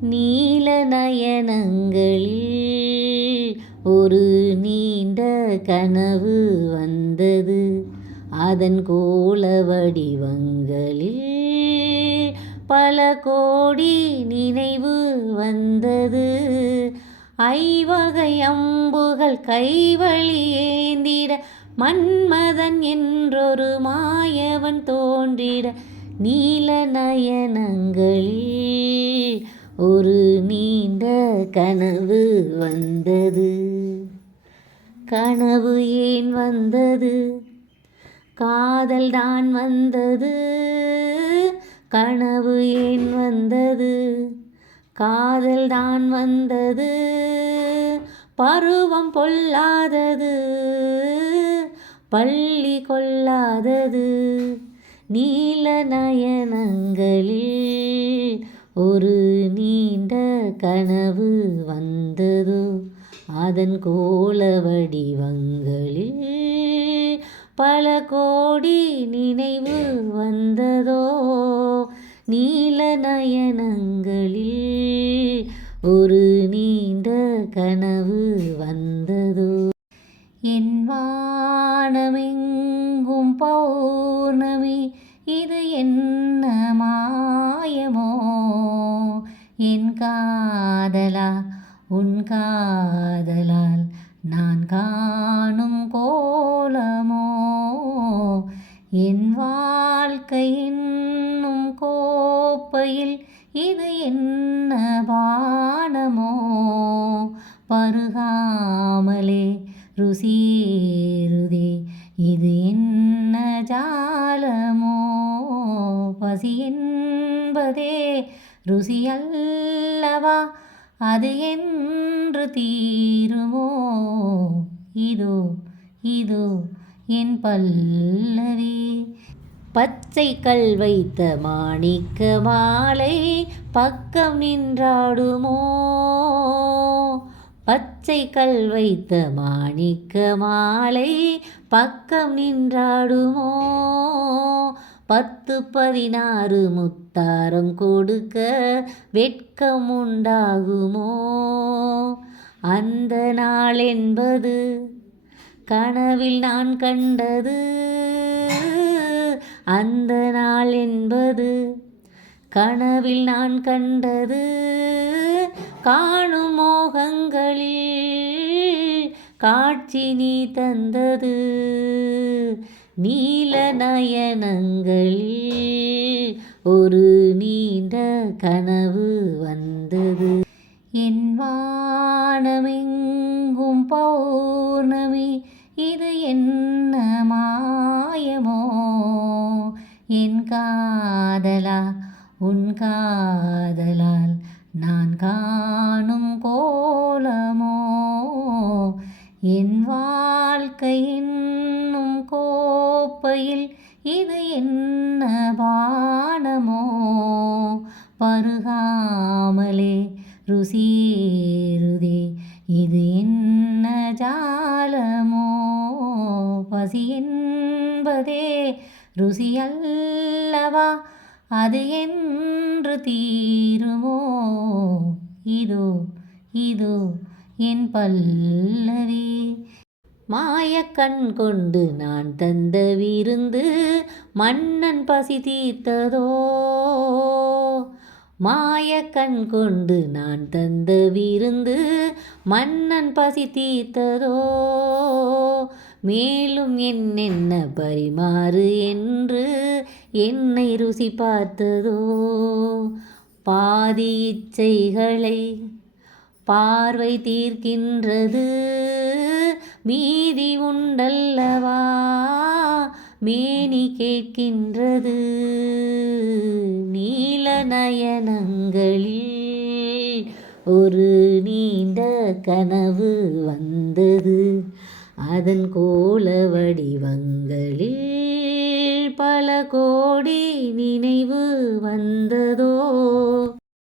நீல நயனங்களில் ஒரு நீண்ட கனவு வந்தது. அதன் கோல வடிவங்களில் பல கோடி நினைவு வந்தது. ஐவகை அம்புகள் கைவழி ஏந்திட மன்மதன் என்றொரு மாயவன் தோன்றிட நீல நயனங்களில் ஒரு நீண்ட கனவு வந்தது. கனவு ஏன் வந்தது? காதல் தான் வந்தது. கனவு ஏன் வந்தது? காதல் தான் வந்தது. பருவம் பொல்லாதது. பள்ளி கொள்ளாதது. நீல நயனங்களில் ஒரு நீண்ட கனவு வந்ததோ. அதன் கோல வடிவங்களில் பல கோடி நினைவு வந்ததோ? நீல நயனங்களில் ஒரு நீண்ட கனவு காதலா உன் காதலால் நான் காணும் கோலமோ? என் வாழ்க்கை இன்னும் கோப்பையில் இது என்ன பானமோ? பருகாமலே ருசியேறுதே இது என்ன ஜாலமோ? பசி என்பதே ருசியல்லவா அது என்று தீருமோ? இதோ இதோ என் பல்லவி. பச்சை கல் வைத்த மாணிக்க மாலை பக்கம் நின்றாடுமோ? பச்சை கல் வைத்த மாணிக்க மாலை பக்கம் நின்றாடுமோ? பத்து பதினாறு முத்தாரம் கொடுக்க வெட்கம் உண்டாகுமோ அந்த நாள் என்பது கனவில் நான் கண்டது. அந்த நாள் என்பது கனவில் நான் கண்டது. காணும் மோகங்களில் காட்சி நீ தந்தது. நீல நயனங்களில் ஒரு நீண்ட கனவு வந்தது. என் வானமெங்கும் பௌர்ணமி இது என்ன மாயமோ? என் காதலா உன் காதலால் நான் காணும் கோலமோ? என் இது என்ன பானமோ பருகாமலே ருசீருதே இது என்ன ஜாலமோ? பசி என்பதே ருசி அல்லவா? அது என்று தீருமோ? இதோ இதோ என் பல்லவி மாயக்கண் கொண்டு நான் தந்த விருந்து மன்னன் பசி தீர்த்ததோ? மாயக்கண் கொண்டு நான் தந்த விருந்து மன்னன் பசி தீர்த்ததோ? மேலும் என்னென்ன பரிமாறு என்று என்னை ருசி பார்த்ததோ? பாதி இச்சைகளை பார்வை தீர்க்கின்றது. மீதி உண்டல்லவா? மேனி கேட்கின்றது. நீல நயனங்களில் ஒரு நீண்ட கனவு வந்தது. அதன் கோல வடிவங்களில் பல கோடி நினைவு வந்ததோ?